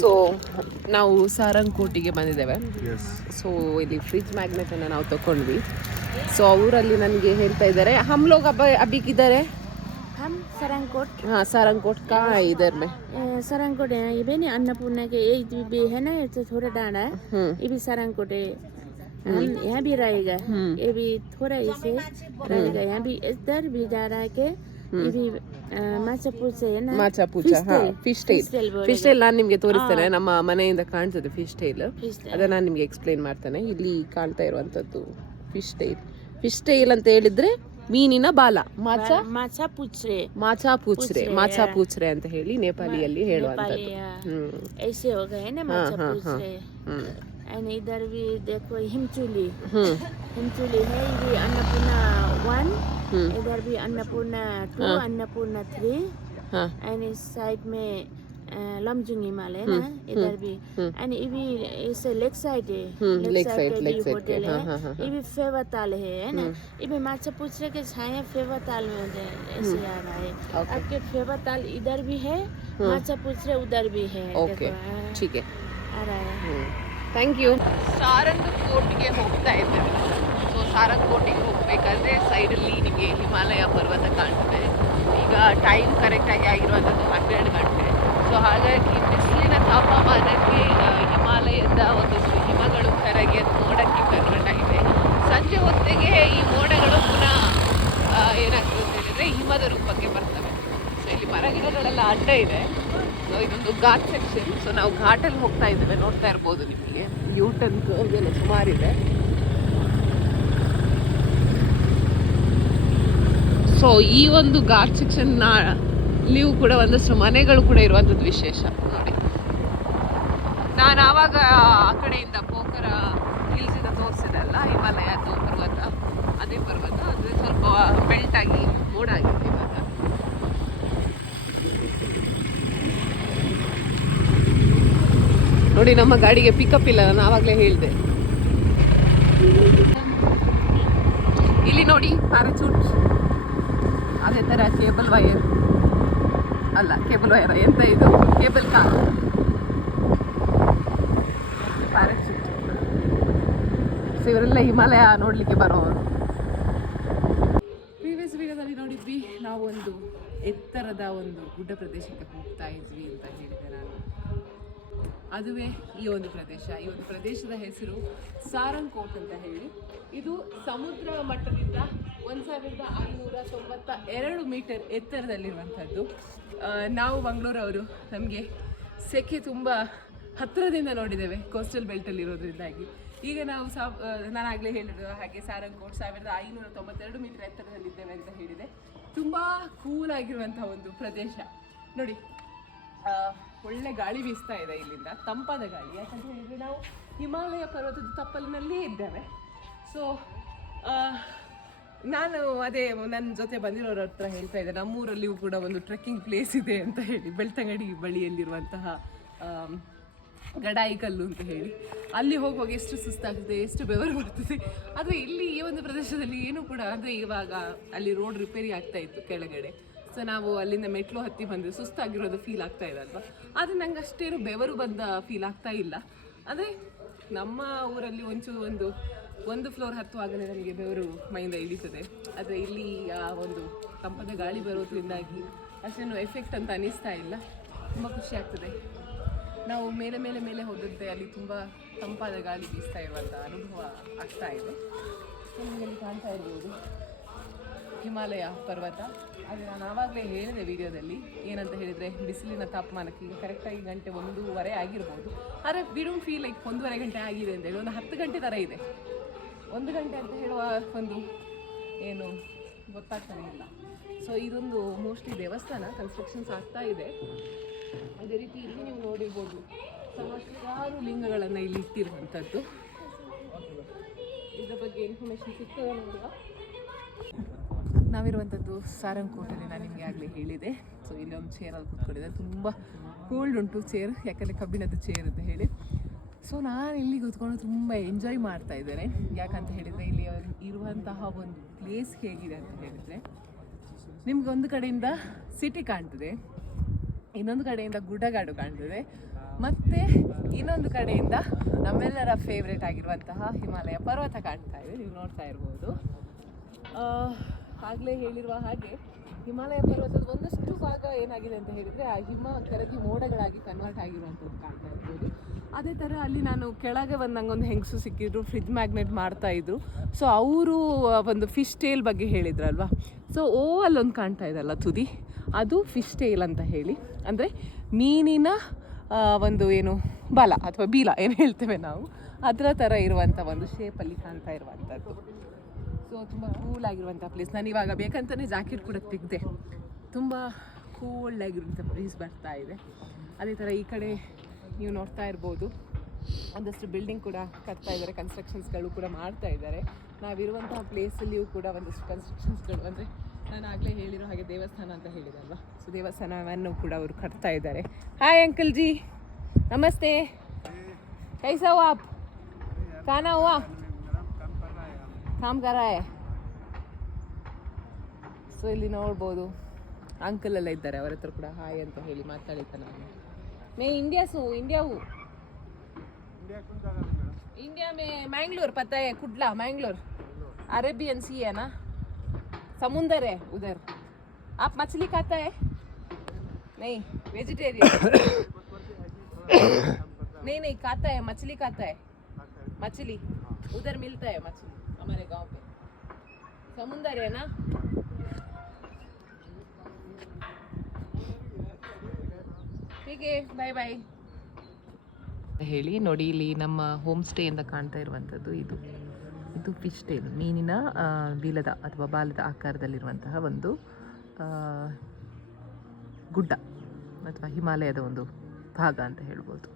So ನಾವು ಸಾರಂಗಕೋಟಿಗೆ ಬಂದಿದ್ದೇವೆ. So ಇಲ್ಲಿ ಫ್ರಿಜ್ ಮ್ಯಾಗ್ನೆಟ್ ಅನ್ನು ನಾವು ತಗೊಂಡ್ವಿ. ಸೊ ಅವರಲ್ಲಿ ನನಗೆ ಹೇಳ್ತಾ ಇದ್ದಾರೆ हम लोग अभी किधर है? हम सारंगकोट. हाँ सारंगकोट कहाँ है इधर में? सारंगकोट है ये भी नहीं अन्नपूर्णा के ये भी है ना तो थोड़ा डांडा है ये भी सारंगकोट है. हम यहाँ भी रहेगा ये भी थोड़ा इसे रहेगा यहाँ भी इधर भी जा रहा है के ये भी ಮಾಚಾಪೂಚ ಏನ ಮಾಚಾಪೂಚ ಫಿಶ್ ಟೈಲ್ ನಾನು ನಿಮಗೆ ತೋರಿಸ್ತೇನೆ. ನಮ್ಮ ಮನೆಯಿಂದ ಕಾಣ್ತದೆ ಫಿಶ್ ಟೈಲ್, ಅದನ್ನ ನಾನು ನಿಮಗೆ ಎಕ್ಸ್ಪ್ಲೈನ್ ಮಾಡ್ತೇನೆ. ಇಲ್ಲಿ ಕಾಣ್ತಾ ಇರುವಂತದ್ದು ಫಿಶ್ ಟೈಲ್ ಅಂತ ಹೇಳಿದ್ರೆ ಮೀನಿನ ಬಾಲ, ಮಾಚಾಪೂಚ್ರೆ ಅಂತ ಹೇಳಿ ನೇಪಾಳಿಯಲ್ಲಿ ಹೇಳುವಂತದ್ದು. इधर भी देखो हिमचूली है ये अन्नपूर्णा 1 इधर भी अन्नपूर्णा 2 अन्नपूर्णा 3 एंड इस साइड में लमजुंग हिमालय ना इधर भी एंड ये भी इस लेक साइड है लेक साइड होटल है ये भी फेवताल है ना ये भी माचापुचरे के छाया फेवताल में ऐसे आ रहा है. आपके फेवताल इधर भी है माचापुचरे उधर भी है. ओके ठीक है आ रहा है. Thank you. ಸಾರಂಗಕೋಟ್ಗೆ ಹೋಗ್ತಾ ಇದ್ದೇವೆ. ಸೊ ಸಾರಂಗಕೋಟಿಗೆ ಹೋಗಬೇಕಾದ್ರೆ ಸೈಡಲ್ಲಿ ನಿಮಗೆ ಹಿಮಾಲಯ ಪರ್ವತ ಕಾಣ್ತದೆ. ಈಗ ಟೈಮ್ ಕರೆಕ್ಟಾಗಿ ಆಗಿರುವಂಥದ್ದು 12 ಗಂಟೆ. ಸೊ ಹಾಗಾಗಿ ಬಿಸಿಲಿನ ತಾಪಮಾನಕ್ಕೆ ಹಿಮಾಲಯದ ಒಂದಷ್ಟು ಹಿಮಗಳು ಕರಗಿ ಮೋಡಕ್ಕೆ ಕನ್ವರ್ಟ್ ಆಗಿದೆ. ಸಂಜೆ ಹೊತ್ತಿಗೆ ಈ ಮೋಡಗಳು ಪುನಃ ಏನಾಗ್ತದೆ ಅಂತ ಹೇಳಿದ್ರೆ ಹಿಮದ ರೂಪಕ್ಕೆ ಬರ್ತವೆ. ಸೊ ಇಲ್ಲಿ ಮರಗಿಡಗಳೆಲ್ಲ ಅಡ್ಡ ಇದೆ. ಸೊ ಇದೊಂದು ಘಾಟ್ ಸೆಕ್ಷನ್. ಸೊ ನಾವು ಘಾಟಲ್ಲಿ ಹೋಗ್ತಾ ಇದ್ದೇವೆ, ನೋಡ್ತಾ ಇರ್ಬೋದು ನಿಮಗೆ ಯೂಟರ್ನ್ ಕರ್ವ್ ಎಲ್ಲ ಸುಮಾರಿದೆ. ಸೊ ಈ ಒಂದು ಘಾಟ್ ಸೆಕ್ಷನ್ ಇಲ್ಲಿಯೂ ಕೂಡ ಒಂದಷ್ಟು ಮನೆಗಳು ಕೂಡ ಇರುವಂಥದ್ದು ವಿಶೇಷ ನೋಡಿ. ನಾನು ಆವಾಗ ಆ ಕಡೆಯಿಂದ ಪೋಖರ ಹಿಲ್ಸಿಂದ ತೋರಿಸಿದೆ ಅಲ್ಲ ಹಿಮಾಲಯದ್ದು ಪರ್ವತ, ಅದೇ ಪರ್ವತ ಅದು ಸ್ವಲ್ಪ ಮೆಲ್ಟ್ ಆಗಿ ಮೋಡ ಆಗಿದೆ ಇವಾಗ. ನೋಡಿ ನಮ್ಮ ಗಾಡಿಗೆ ಪಿಕಪ್ ಇಲ್ಲ, ನಾನು ಆವಾಗಲೇ ಹೇಳಿದೆ. ಇಲ್ಲಿ ನೋಡಿ ಪ್ಯಾರಾಚೂಟ್, ಅದೇ ಥರ ಕೇಬಲ್ ವೈರ್ ಅಲ್ಲ ಕೇಬಲ್ ವೈರ್ ಎಂತ ಇದು ಕೇಬಲ್ ಕಾರ್ ಪ್ಯಾರಾಚೂಟ್. ಸೊ ಇವರೆಲ್ಲ ಹಿಮಾಲಯ ನೋಡಲಿಕ್ಕೆ ಬರೋರು. ಪ್ರೀವಿಯಸ್ ವಿಡಿಯೋದಲ್ಲಿ ನೋಡಿದ್ವಿ ನಾವು ಒಂದು ಎತ್ತರದ ಒಂದು ಗುಡ್ಡ ಪ್ರದೇಶಕ್ಕೆ ಹೋಗ್ತಾ ಇದ್ವಿ ಅಂತ ಹೇಳಿದೆ ನಾನು. ಅದುವೇ ಈ ಒಂದು ಪ್ರದೇಶ. ಈ ಒಂದು ಪ್ರದೇಶದ ಹೆಸರು ಸಾರಂಗಕೋಟ್ ಅಂತ ಹೇಳಿ. ಇದು ಸಮುದ್ರ ಮಟ್ಟದಿಂದ 1592 ಮೀಟರ್ ಎತ್ತರದಲ್ಲಿರುವಂಥದ್ದು. ನಾವು ಮಂಗಳೂರವರು, ನಮಗೆ ಸೆಕೆ ತುಂಬ ಹತ್ತಿರದಿಂದ ನೋಡಿದ್ದೇವೆ ಕೋಸ್ಟಲ್ ಬೆಲ್ಟಲ್ಲಿ ಇರೋದ್ರಿಂದಾಗಿ. ಈಗ ನಾವು ನಾನಾಗಲೇ ಹೇಳಿದ್ರು ಹಾಗೆ ಸಾರಂಗಕೋಟ್ 1592 ಮೀಟರ್ ಎತ್ತರದಲ್ಲಿದ್ದೇವೆ ಅಂತ ಹೇಳಿದೆ. ತುಂಬ ಕೂಲ್ ಆಗಿರುವಂಥ ಒಂದು ಪ್ರದೇಶ ನೋಡಿ. ಒಳ್ಳೆ ಗಾಳಿ ಬೀಸ್ತಾ ಇದೆ ಇಲ್ಲಿಂದ, ತಂಪಾದ ಗಾಳಿ. ಯಾಕಂತ ಹೇಳಿದರೆ ನಾವು ಹಿಮಾಲಯ ಪರ್ವತದ ತಪ್ಪಲಿನಲ್ಲೇ ಇದ್ದೇವೆ. ಸೊ ನಾನು ಅದೇ ನನ್ನ ಜೊತೆ ಬಂದಿರೋರ ಹತ್ರ ಹೇಳ್ತಾ ಇದ್ದೆ, ನಮ್ಮೂರಲ್ಲಿಯೂ ಕೂಡ ಒಂದು ಟ್ರೆಕ್ಕಿಂಗ್ ಪ್ಲೇಸ್ ಇದೆ ಅಂತ ಹೇಳಿ, ಬೆಳ್ತಂಗಡಿ ಬಳಿಯಲ್ಲಿರುವಂತಹ ಗಡಾಯಿಕಲ್ಲು ಅಂತ ಹೇಳಿ. ಅಲ್ಲಿ ಹೋಗುವಾಗ ಎಷ್ಟು ಸುಸ್ತಾಗ್ತದೆ, ಎಷ್ಟು ಬೆವರು ಬರ್ತದೆ. ಆದರೆ ಇಲ್ಲಿ ಈ ಒಂದು ಪ್ರದೇಶದಲ್ಲಿ ಏನೂ ಕೂಡ, ಅಂದರೆ ಇವಾಗ ಅಲ್ಲಿ ರೋಡ್ ರಿಪೇರಿ ಆಗ್ತಾ ಇತ್ತು ಕೆಳಗಡೆ. ಸೊ ನಾವು ಅಲ್ಲಿಂದ ಮೆಟ್ಲು ಹತ್ತಿ ಬಂದರೆ ಸುಸ್ತಾಗಿರೋದು ಫೀಲ್ ಆಗ್ತಾ ಇದೆ ಅಲ್ವಾ. ಆದರೆ ನಂಗೆ ಅಷ್ಟೇನು ಬೆವರು ಬಂದ ಫೀಲ್ ಆಗ್ತಾ ಇಲ್ಲ. ಅಂದರೆ ನಮ್ಮ ಊರಲ್ಲಿ ಒಂದು ಫ್ಲೋರ್ ಹತ್ತುವಾಗಲೇ ನನಗೆ ಬೆವರು ಮೈಯಿಂದ ಇಳಿತದೆ. ಆದರೆ ಇಲ್ಲಿ ಒಂದು ತಂಪಾದ ಗಾಳಿ ಬರೋದ್ರಿಂದಾಗಿ ಅಷ್ಟೇನು ಎಫೆಕ್ಟ್ ಅಂತ ಅನ್ನಿಸ್ತಾ ಇಲ್ಲ. ತುಂಬ ಖುಷಿ ಆಗ್ತದೆ. ನಾವು ಮೇಲೆ ಹೋದಂತೆ ಅಲ್ಲಿ ತುಂಬ ತಂಪಾದ ಗಾಳಿ ಬೀಸ್ತಾ ಇರುವಂಥ ಅನುಭವ ಆಗ್ತಾ ಇದೆ. ನಿಮಗೆ ಅಲ್ಲಿ ಕಾಣ್ತಾ ಇರ್ಬೋದು ಹಿಮಾಲಯ ಪರ್ವತ. ಆದರೆ ನಾನು ಆವಾಗಲೇ ಹೇಳಿದೆ ವಿಡಿಯೋದಲ್ಲಿ, ಏನಂತ ಹೇಳಿದರೆ ಬಿಸಿಲಿನ ತಾಪಮಾನಕ್ಕೆ ಈಗ ಕರೆಕ್ಟಾಗಿ 1:30 ಆಗಿರ್ಬೋದು. ಆದರೆ ವಿ ಡೋಂಟ್ ಫೀಲ್ ಲೈಕ್ 1:30 ಗಂಟೆ ಆಗಿದೆ ಅಂತೇಳಿ. ಒಂದು 10 ಗಂಟೆ ಥರ ಇದೆ. 1 ಗಂಟೆ ಅಂತ ಹೇಳುವ ಒಂದು ಏನು ಗೊತ್ತಾಗ್ತಾನೆ ಇಲ್ಲ. ಸೊ ಇದೊಂದು ಮೋಸ್ಟ್ಲಿ ದೇವಸ್ಥಾನ, ಕನ್ಸ್ಟ್ರಕ್ಷನ್ಸ್ ಆಗ್ತಾ ಇದೆ. ಅದೇ ರೀತಿ ಇಲ್ಲಿ ನೀವು ನೋಡಿರ್ಬೋದು ಸಹಸ್ರಾರು ಲಿಂಗಗಳನ್ನು ಇಲ್ಲಿ ಇಟ್ಟಿರುವಂಥದ್ದು. ಇದರ ಬಗ್ಗೆ ಇನ್ಫಾರ್ಮೇಷನ್ ಸಿಗ್ತದೆ ನೋಡುವ. ನಾವಿರುವಂಥದ್ದು ಸಾರಂಗಕೋಟಲ್ಲಿ, ನಾನು ನಿಮಗೆ ಆಗಲೇ ಹೇಳಿದೆ. ಸೊ ಇಲ್ಲಿ ಒಂದು ಚೇರಲ್ಲಿ ಕೂತ್ಕೊಂಡಿದೆ, ತುಂಬ ಕೋಲ್ಡ್ ಉಂಟು ಚೇರ್, ಯಾಕಂದರೆ ಕಬ್ಬಿಣದ ಚೇರ್ ಅಂತ ಹೇಳಿ. ಸೊ ನಾನು ಇಲ್ಲಿ ಕೂತ್ಕೊಂಡು ತುಂಬ ಎಂಜಾಯ್ ಮಾಡ್ತಾ ಇದ್ದೇನೆ. ಯಾಕಂತ ಹೇಳಿದರೆ ಇಲ್ಲಿ ಇರುವಂತಹ ಒಂದು ಪ್ಲೇಸ್ ಹೇಗಿದೆ ಅಂತ ಹೇಳಿದರೆ, ನಿಮ್ಗೆ ಒಂದು ಕಡೆಯಿಂದ ಸಿಟಿ ಕಾಣ್ತದೆ, ಇನ್ನೊಂದು ಕಡೆಯಿಂದ ಗುಡ್ಡಗಾಡು ಕಾಣ್ತದೆ, ಮತ್ತು ಇನ್ನೊಂದು ಕಡೆಯಿಂದ ನಮ್ಮೆಲ್ಲರ ಫೇವ್ರೇಟ್ ಆಗಿರುವಂತಹ ಹಿಮಾಲಯ ಪರ್ವತ ಕಾಣ್ತಾ ಇದೆ, ನೀವು ನೋಡ್ತಾ ಇರ್ಬೋದು. ಆಗಲೇ ಹೇಳಿರುವ ಹಾಗೆ ಹಿಮಾಲಯ ಪರ್ವತದ ಒಂದಷ್ಟು ಭಾಗ ಏನಾಗಿದೆ ಅಂತ ಹೇಳಿದರೆ ಆ ಹಿಮ ಕರಗಿ ಮೋಡಗಳಾಗಿ ಕನ್ವರ್ಟ್ ಆಗಿರುವಂಥದ್ದು ಕಾಣ್ತಾ ಇರ್ಬೋದು. ಅದೇ ಥರ ಅಲ್ಲಿ ನಾನು ಕೆಳಗೆ ನಂಗೊಂದು ಹೆಂಗಸು ಸಿಕ್ಕಿದ್ರು, ಫ್ರಿಜ್ ಮ್ಯಾಗ್ನೆಟ್ ಮಾಡ್ತಾಯಿದ್ರು. ಸೊ ಅವರು ಒಂದು ಫಿಶ್ ಟೇಲ್ ಬಗ್ಗೆ ಹೇಳಿದ್ರಲ್ವ. ಸೊ ಅಲ್ಲೊಂದು ಕಾಣ್ತಾ ಇದೆಲ್ಲ ತುದಿ, ಅದು ಫಿಶ್ ಟೇಲ್ ಅಂತ ಹೇಳಿ, ಅಂದರೆ ಮೀನಿನ ಒಂದು ಏನು ಬಾಲ ಅಥವಾ ಬೀಲ ಏನು ಹೇಳ್ತೇವೆ ನಾವು, ಅದರ ಥರ ಇರುವಂಥ ಒಂದು ಶೇಪಲ್ಲಿ ಕಾಣ್ತಾ ಇರುವಂಥದ್ದು. ಸೊ ತುಂಬ ಕೂಲ್ ಆಗಿರುವಂಥ ಪ್ಲೇಸ್. ನಾನು ಇವಾಗ ಬೇಕಂತಲೇ ಜಾಕೆಟ್ ಕೂಡ ತೆಗೆದೆ, ತುಂಬ ಕೂಲ್ಡ್ ಆಗಿರುವಂಥ ಪ್ಲೇಸ್ ಬರ್ತಾ ಇದೆ. ಅದೇ ಥರ ಈ ಕಡೆ ನೀವು ನೋಡ್ತಾ ಇರ್ಬೋದು, ಒಂದಷ್ಟು ಬಿಲ್ಡಿಂಗ್ ಕೂಡ ಕಟ್ತಾ ಇದ್ದಾರೆ, ಕನ್ಸ್ಟ್ರಕ್ಷನ್ಸ್ಗಳು ಕೂಡ ಮಾಡ್ತಾ ಇದ್ದಾರೆ. ನಾವಿರುವಂತಹ ಪ್ಲೇಸಲ್ಲಿಯೂ ಕೂಡ ಒಂದಷ್ಟು ಕನ್ಸ್ಟ್ರಕ್ಷನ್ಸ್ಗಳು, ಅಂದರೆ ನಾನು ಆಗಲೇ ಹೇಳಿರೋ ಹಾಗೆ ದೇವಸ್ಥಾನ ಅಂತ ಹೇಳಿದಲ್ವ, ಸೊ ದೇವಸ್ಥಾನವನ್ನು ಕೂಡ ಅವರು ಕಟ್ತಾ ಇದ್ದಾರೆ. ಹಾಯ್ ಅಂಕಲ್ ಜಿ, ನಮಸ್ತೆ, ಕೈಸಾ ಹೋ ಆಪ್, ಖಾನಾ ಹುವಾ, ಕಾಮ್ ಕರ್ ರಹಾ ಹೈ. ಸೊ ಇಲ್ಲಿ ನೋಡ್ಬೋದು ಅಂಕಲ್ ಎಲ್ಲ ಇದ್ದಾರೆ, ಅವರ ಹತ್ರ ಕೂಡ ಹಾಯ್ ಅಂತ ಹೇಳಿ ಮಾತಾಡಿದ್ದೆ ನಾನು. मैं इंडिया से हूँ, इंडिया में मैंगलोर, पता है कुडला, मैंगलोर अरेबियन सी है ना, समुंदर है उधर. आप मछली खाता है? नहीं, वेजिटेरियन. नहीं खाता है, मछली खाता है, मछली उधर मिलता है, मछली हमारे गांव पे, समुंदर है ना. ಹೀಗೆ ಬಾಯ್ ಬಾಯ್ ಹೇಳಿ. ನೋಡಿ ಇಲ್ಲಿ ನಮ್ಮ ಹೋಮ್ ಸ್ಟೇಯಿಂದ ಕಾಣ್ತಾ ಇರುವಂಥದ್ದು ಇದು ಫಿಶ್ ಟೇಲ್, ಮೀನಿನ ಬೀಲದ ಅಥವಾ ಬಾಲದ ಆಕಾರದಲ್ಲಿರುವಂತಹ ಒಂದು ಗುಡ್ಡ ಅಥವಾ ಹಿಮಾಲಯದ ಒಂದು ಭಾಗ ಅಂತ ಹೇಳ್ಬೋದು.